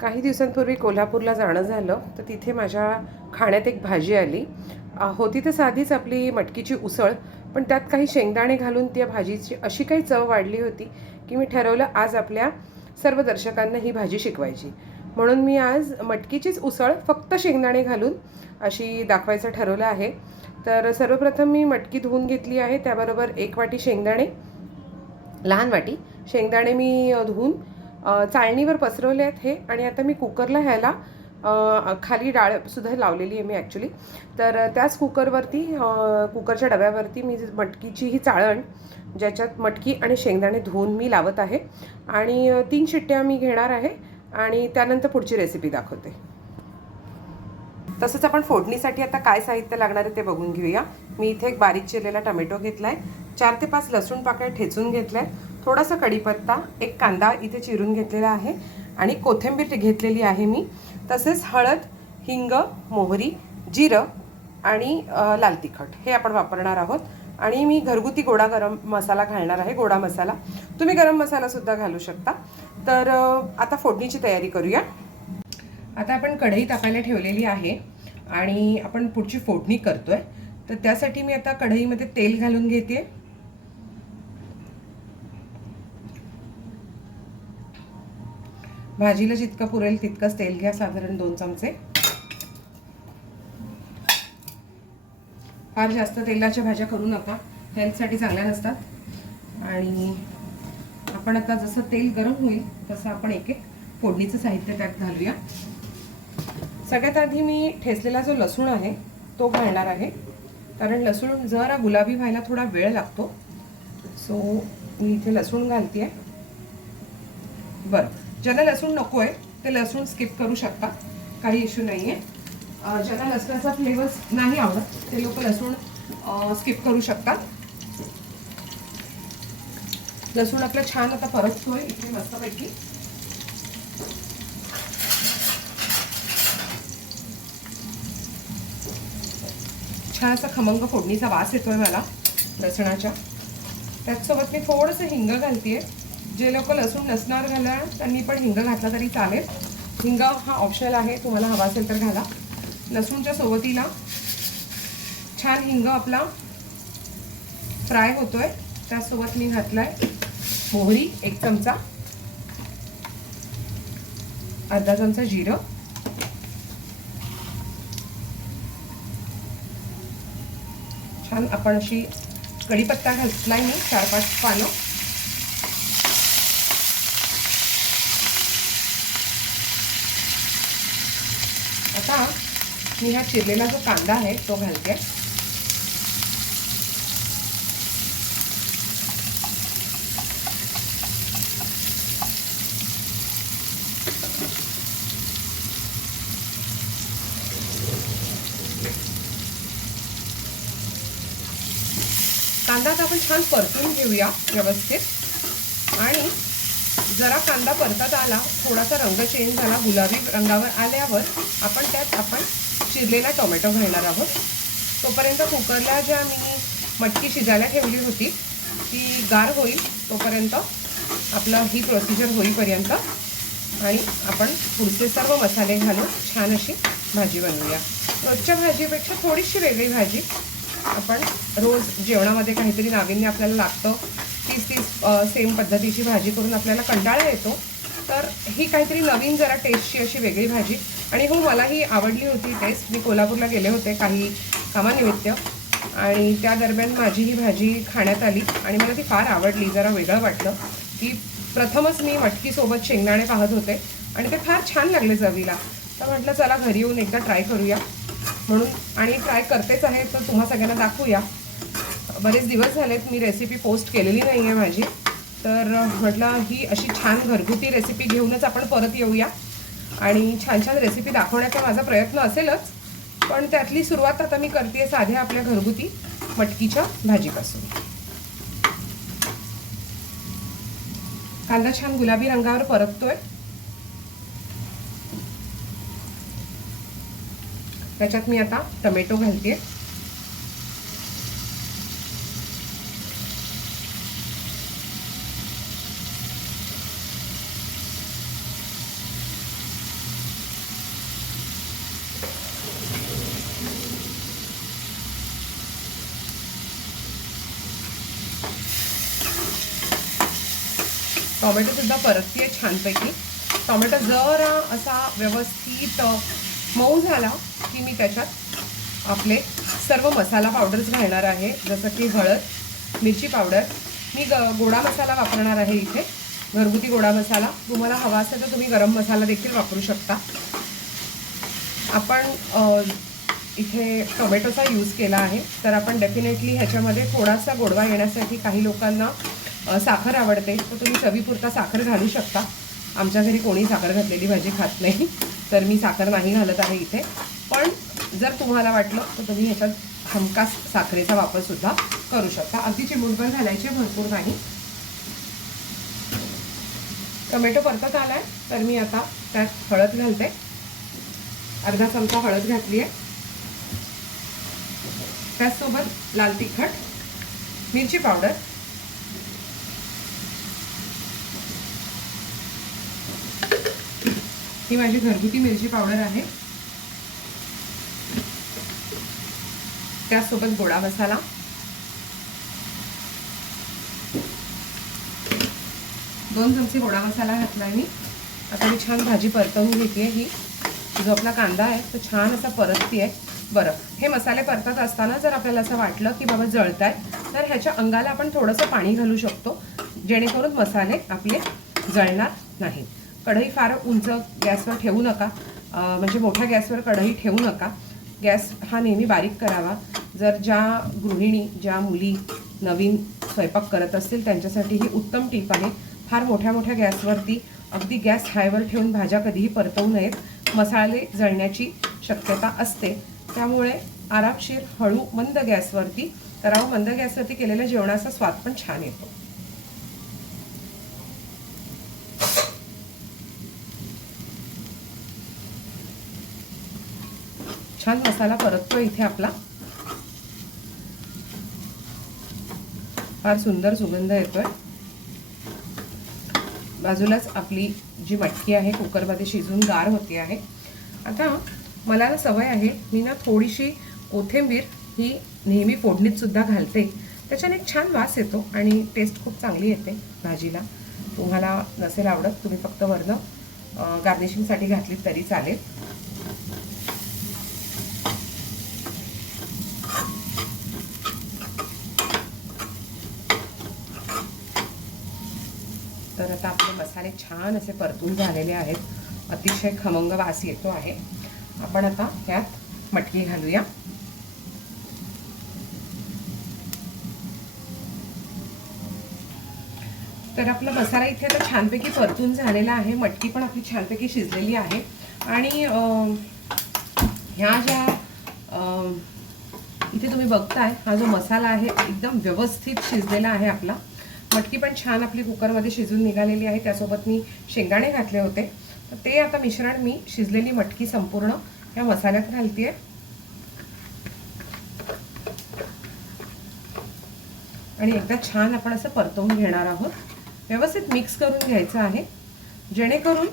काही दिवसांपूर्वी कोल्हापूरला जाणं झालं तर तिथे माझ्या खाण्यात एक भाजी आली. होती तर साधीच आपली मटकीची उसळ, पण त्यात काही शेंगदाणे घालून त्या भाजीची अशी काही चव वाढली होती की मी ठरवलं आज आपल्या सर्व दर्शकांना ही भाजी शिकवायची. म्हणून मी आज मटकीचीच उसळ फक्त शेंगदाणे घालून अशी दाखवायचं ठरवलं आहे. तर सर्वप्रथम मी मटकी धुवून घेतली आहे. त्याबरोबर 1 वाटी शेंगदाणे, लहान वाटी शेंगदाणे मी धुवून चाळणीवर पसरवले आहेत हे. आणि आता मी कुकरला ह्याला खाली डाळसुद्धा लावलेली आहे मी ॲक्च्युली. तर त्याच कुकरवरती कुकरच्या डब्यावरती मी मटकीची ही चाळण, ज्याच्यात मटकी आणि शेंगदाणे धुवून मी लावत आहे आणि 3 शिट्ट्या मी घेणार आहे आणि त्यानंतर पुढची रेसिपी दाखवते. तसंच आपण फोडणीसाठी आता काय साहित्य लागणार आहे ते बघून घेऊया. मी इथे एक बारीक चिरलेला टोमॅटो घेतला आहे, 4 ते 5 लसूण पाकळ्या ठेचून घेतल्या आहेत, थोडासा कढीपत्ता, एक कांदा इथे चिरून घेतलेला आहे आणि कोथिंबीर घेतलेली आहे मी. तसेच हळद, हिंग, मोहरी, जिरं आणि लाल तिखट हे आपण वापरणार आहोत. आणि मी घरगुती गोडा गरम मसाला घालणार आहे, गोडा मसाला. तुम्ही गरम मसालासुद्धा घालू शकता. तर आता फोडणीची तयारी करूया. आता आपण कढई तापायला ठेवलेली आहे आणि आपण पुढची फोडणी करतोय. तर त्यासाठी मी आता कढईमध्ये तेल घालून घेते. भाजीला जितकं पुरेल तितकंच तेल घ्या, साधारण 2 चमचे. फार जास्त तेलाच्या भाज्या करू नका, हेल्थसाठी चांगल्या नसतात. आणि आपण आता जसं तेल गरम होईल तसं आपण एक एक फोडणीचं साहित्य त्यात घालूया. सगळ्यात आधी मी ठेचलेला जो लसूण आहे तो घालणार आहे, कारण लसूण जरा गुलाबी व्हायला थोडा वेळ लागतो. सो मी इथे लसूण घालते आहे. बरं, ज्यांना लसूण नको आहे ते लसूण स्किप करू शकता, काही इश्यू नाही आहे. ज्यांना लसणाचा फ्लेवर नाही आवडत ते लोक लसूण स्किप करू शकतात. लसूण आपला छान आता परततोय इथे मस्तपैकी. छान असा खमंग फोडणीचा वास येतोय मला लसणाच्या. त्याचसोबत मी थोडंसं हिंग घालते. जे लोक लसूण नसणार घालणार त्यांनी पण हिंग घातला तरी चालेल. हिंग हा ऑप्शनल आहे, तुम्हाला हवा असेल तर घाला. लसूणच्या सोबतीला छान हिंग आपला फ्राय होतोय. त्यासोबत मी घातलाय मोहरी 1 चमचा, अर्धा चमचा जिरं, छान आपण अशी कढीपत्ता घातलाय मी 4-5 पानं. आता मी हा चिरलेला जो कांदा आहे तो घालते. कांदा आता आपण छान परतून घेऊया व्यवस्थित. आणि जरा कांदा परतत आला, थोडासा रंग चेंज झाला, गुलाबी रंगावर आल्यावर आपण त्यात चिरलेला टोमॅटो घालणार आहोत. तोपर्यंत कुकरला ज्या मी मटकी शिजायला ठेवली होती ती गार होईल तोपर्यंत आपलं ही प्रोसिजर होईपर्यंत. आणि आपण पुढचे सर्व मसाले घालून छान अशी भाजी बनवूया. रोजच्या भाजीपेक्षा थोडीशी वेगळी भाजी. आपण रोज जेवणामध्ये काहीतरी नाविन्य आपल्याला लागतं, तीच सेम पद्धतीची भाजी करून आपल्याला कंटाळा येतो. तर ही काहीतरी नवीन जरा टेस्टची अशी वेगळी भाजी. आणि हो, मलाही आवडली होती टेस्ट. मी कोल्हापूरला गेले होते काही कामानिमित्त आणि त्या दरम्यान माझी ही भाजी खाण्यात आली आणि मला ती फार आवडली. जरा वेगळं वाटलं की प्रथमच मी मटकीसोबत शेंगदाणे पाहत होते आणि ते फार छान लागले चवीला. तर म्हटलं चला घरी येऊन एकदा ट्राय करूया म्हणून, आणि ट्राय करतेच आहे तर तुम्हा सगळ्यांना दाखवूया. बरेच दिवस झालेत मी रेसिपी पोस्ट केलेली नाही आहे माझी, तर म्हटलं ही अशी छान घरगुती रेसिपी घेऊनच आपण परत येऊया. आणि छान छान रेसिपी दाखवण्याचा माझा प्रयत्न असेलच, पण त्यातली सुरुवात आता मी करते साध्या आपल्या घरगुती मटकीच्या भाजीपासून. कांदा छान गुलाबी रंगावर परततोय. त्याच्यात मी आता टोमॅटो घालते. टोमॅटोसुद्धा परतते छानपैकी. टोमॅटो जरा असा व्यवस्थित मऊ झाला की मी त्याच्यात आपले सर्व मसाला पावडर्स घालणार आहे. जसं की हळद, मिरची पावडर, मी गोडा मसाला वापरणार आहे इथे, घरगुती गोडा मसाला. तुम्हाला हवा असेल तर तुम्ही गरम मसाला देखील वापरू शकता. आपण इथे टोमॅटोचा यूज केला आहे, तर आपण डेफिनेटली ह्याच्यामध्ये थोडासा गोडवा येण्यासाठी काही लोकांना साखर आवडते, तर तुम्ही चवीपुरता साखर घालू शकता. आमच्या घरी कोणी साखर घातलेली भाजी खात नाही, तर मी साखर नाही घालत आहे इथे. पण जर तुम्हाला वाटलं तर तुम्ही ह्याच्यात हमखास साखरेचा वापरसुद्धा करू शकता. अगदी चिमूटभर घालायचे, भरपूर नाही. टोमॅटो परतत आलाय तर मी आता त्यात हळद घालते. अर्धा चमचा हळद घातली आहे. त्याचसोबत लाल तिखट, मिरची पावडर, ही माझी घरगुती मिरची पावडर आहे. त्यासोबत गोडा मसाला, दोन चमचे गोडा मसाला घातलाय मी. आता मी छान भाजी परतवून घेते. ही जो आपला कांदा आहे तो छान असा परतते. बरं, हे मसाले परतत असताना जर आपल्याला असं वाटलं की बाबा जळताय, तर ह्याच्या अंगाला आपण थोडंसं पाणी घालू शकतो, जेणेकरून मसाले आपले जळणार नाही. कढई फार उंच गॅसवर ठेवू नका, म्हणजे मोठ्या गॅसवर कढई ठेवू नका. गॅस हा नेहमी बारीक करावा. जर ज्या गृहिणी, ज्या मुली नवीन स्वयंपाक करत असतील त्यांच्यासाठी ही उत्तम टीप आहे. फार मोठ्या मोठ्या गॅसवरती अगदी गॅस हायवर ठेवून भाज्या कधीही परतवू नयेत. मसाले जळण्याची शक्यता असते. त्यामुळे आरामशीर हळू मंद गॅसवरती करावं. मंद गॅसवरती केलेल्या जेवणाचा स्वाद पण छान येतो. छान मसाला परततो इथे आपला. फार सुंदर सुगंध येतोय. बाजूलाच आपली जी मटकी आहे कुकरमध्ये शिजून गार होती आहे. आता मला सवय आहे, मी ना थोडीशी कोथिंबीर ही नेहमी फोडणीत सुद्धा घालते. त्याच्याने एक छान वास येतो आणि टेस्ट खूप चांगली येते भाजीला. तुम्हाला नसेल आवडत, तुम्ही फक्त वरनं गार्निशिंगसाठी घातली तरी चालेल. तर आता आपले मसाले छान असे परतून झालेले आहेत. अतिशय खमंग वास येतो आहे. आपण आता त्यात मटकी घालूया. तर आपला मसाला इथे आता छानपैकी परतून झालेला आहे. मटकी पण आपली छानपैकी शिजलेली आहे. आणि ह्या ज्या इथे तुम्ही बघताय, हा जो मसाला आहे एकदम व्यवस्थित शिजलेला आहे आपला. मटकी पण छान आपली कुकरमध्ये शिजून निघालेली आहे. त्यासोबत मी शेंगदाणे घातले होते, तर ते आता मिश्रण मी शिजलेली मटकी संपूर्ण या मसाल्यात घालतेय. आणि एकदा छान आपण असं परतवून घेणार आहोत. व्यवस्थित मिक्स करून घ्यायचं आहे, जेणेकरून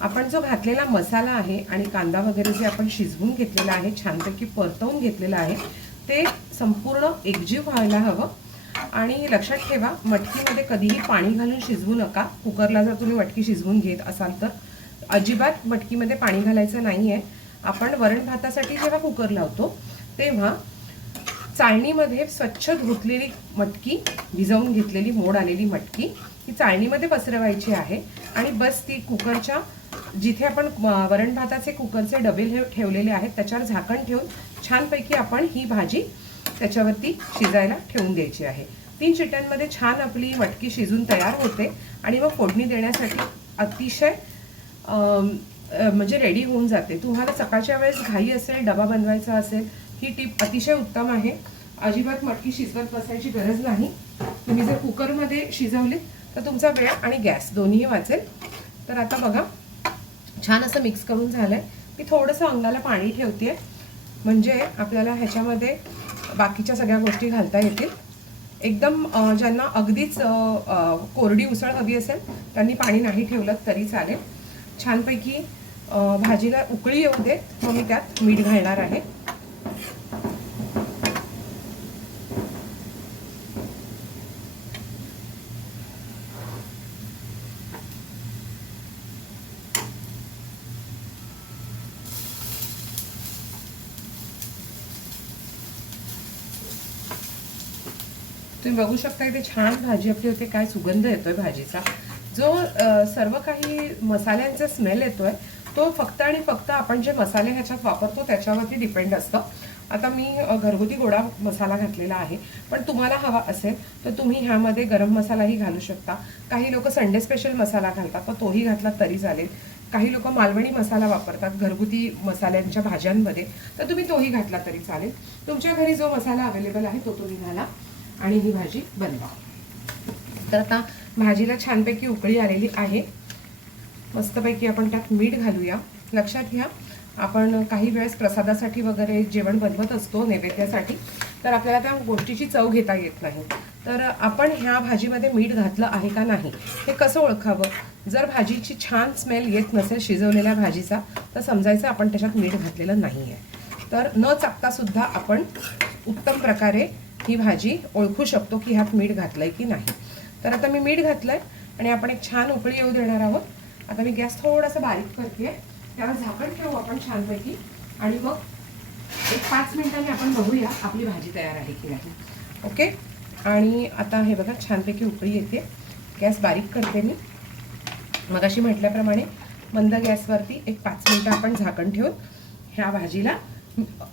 आपण जो घातलेला मसाला आहे आणि कांदा वगैरे जे आपण शिजवून घेतलेला आहे, छानपैकी परतवून घेतलेला आहे, ते संपूर्ण एकजीव व्हायला हवं. आणि लक्षात ठेवा, मटकीमध्ये कधीही पाणी घालून शिजवू नका. कुकरला जर तुम्ही मटकी शिजवून घेत असाल तर अजिबात मटकीमध्ये पाणी घालायचं नाही आहे. आपण वरण भातासाठी जेव्हा कुकर लावतो तेव्हा चाळणीमध्ये स्वच्छ धुतलेली मटकी, भिजवून घेतलेली मोड आलेली मटकी ही चाळणीमध्ये पसरवायची आहे. आणि बस ती कुकरच्या जिथे आपण वरण भाताचे कुकरचे डबे ठेवलेले आहेत त्याच्यावर झाकण ठेवून छानपैकी आपण ही भाजी त्याच्यावरती शिजायला ठेवून द्यायची आहे. 3 शिट्ट्यांमध्ये छान आपली मटकी शिजून तयार होते आणि मग फोडणी देण्यासाठी अतिशय म्हणजे रेडी होऊन जाते. तुम्हाला सकाळच्या वेळेस घाई असेल, डबा बनवायचा असेल, ही टिप अतिशय उत्तम आहे. अजिबात मटकी शिजवत बसायची गरज नाही. तुम्ही जर कुकरमध्ये शिजवली तर तुमचा वेळ आणि गॅस दोन्ही वाचेल. तर आता बघा, छान असं मिक्स करून झालंय. मी थोडंसं अंगाला पाणी ठेवते, म्हणजे आपल्याला ह्याच्यामध्ये बाकीच्या सगळ्या गोष्टी घालता येतील. एकदम ज्यांना अगदीच कोरडी उसळ हवी असेल त्यांनी पाणी नाही ठेवलं तरी चालेल. छानपैकी भाजीला उकळी येऊ दे, मग मी त्यात मीठ घालणार आहे. तुम्ही बघू शकता इथे छान भाजी आपली होते, काय सुगंध येतोय भाजीचा. जो सर्व काही मसाल्यांचा स्मेल येतोय तो फक्त आणि फक्त आपण जे मसाले ह्याच्यात वापरतो त्याच्यावरती डिपेंड असतं. आता मी घरगुती गोडा मसाला घातलेला आहे, पण तुम्हाला हवा असेल तर तुम्ही ह्यामध्ये गरम मसालाही घालू शकता. काही लोक संडे स्पेशल मसाला घालतात, तर तोही घातला तरी चालेल. काही लोक मालवणी मसाला वापरतात घरगुती मसाल्यांच्या भाज्यांमध्ये, तर तुम्ही तोही घातला तरी चालेल. तुमच्या घरी जो मसाला अवेलेबल आहे तो तुम्ही घाला आणि ही भाजी बनवा. तर आता भाजीला छानपैकी उकळी आलेली आहे. मस्तपैकी आपण त्यात मीठ घालूया. लक्षात घ्या, आपण काही वेळेस प्रसादासाठी वगैरे जेवण बनवत असतो नैवेद्यासाठी, तर आपल्याला त्या गोष्टीची चव घेता येत नाही. तर आपण ह्या भाजीमध्ये मीठ घातलं आहे का नाही हे कसं ओळखावं? जर भाजीची छान स्मेल येत नसेल शिजवलेल्या भाजीचा, तर समजायचं आपण त्याच्यात मीठ घातलेलं नाही आहे. तर न चाकता सुद्धा आपण उत्तम प्रकारे ही भाजी ओळखू शकतो की ह्यात मीठ घातलंय की नाही. तर आता मी मीठ घातलंय आणि आपण एक छान उकळी येऊ देणार आहोत. आता मी गॅस थोडासा बारीक करते, त्यावर झाकण ठेवू आपण छानपैकी आणि मग एक 5 मिनिटांनी आपण बघूया आपली भाजी तयार आहे की नाही. ओके. आणि आता हे बघा छानपैकी उकळी येते. गॅस बारीक करते मी. मगाशी म्हटल्याप्रमाणे मंद गॅसवरती एक 5 मिनिटं आपण झाकण ठेवून ह्या भाजीला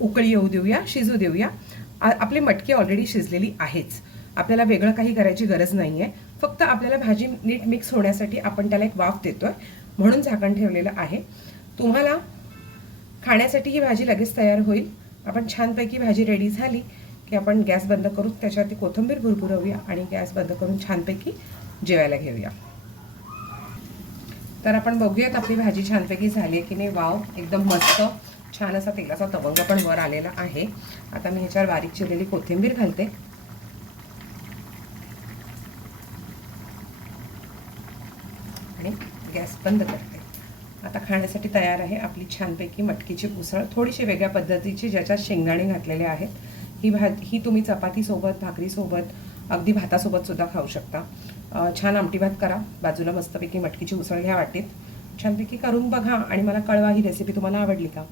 उकळी येऊ देऊया, शिजू देऊया. आपली मटकी ऑलरेडी शिजलेली आहेच, आपल्याला वेगळं काही करायची गरज नाही आहे. फक्त आपल्याला भाजी नीट मिक्स होण्यासाठी आपण त्याला एक वाफ देतोय, म्हणून झाकण ठेवलेलं आहे. तुम्हाला खाण्यासाठी ही भाजी लगेच तयार होईल. आपण छानपैकी भाजी रेडी झाली की आपण गॅस बंद करू, त्याच्यावरती कोथिंबीर भुरभुरवूया आणि गॅस बंद करून छानपैकी जेवायला घेऊया. तर आपण बघूयात आपली भाजी छानपैकी झाली आहे की नाही. वाव, एकदम मस्त छान असा तेलाचा तवंग पण वर आलेला आहे. आता मी ह्याच्यावर बारीक चिरलेली कोथिंबीर घालते आणि गॅस बंद करते. आता खाण्यासाठी तयार आहे आपली छानपैकी मटकीची उसळ, थोडीशी वेगळ्या पद्धतीची, ज्याच्यात शेंगदाणे घातलेले आहेत. ही तुम्ही चपातीसोबत, भाकरीसोबत, अगदी भातासोबत सुद्धा खाऊ शकता. छान आमटी भात करा, बाजूला मस्तपैकी मटकीची उसळ घ्या वाटीत. छानपैकी करून बघा आणि मला कळवा ही रेसिपी तुम्हाला आवडली का.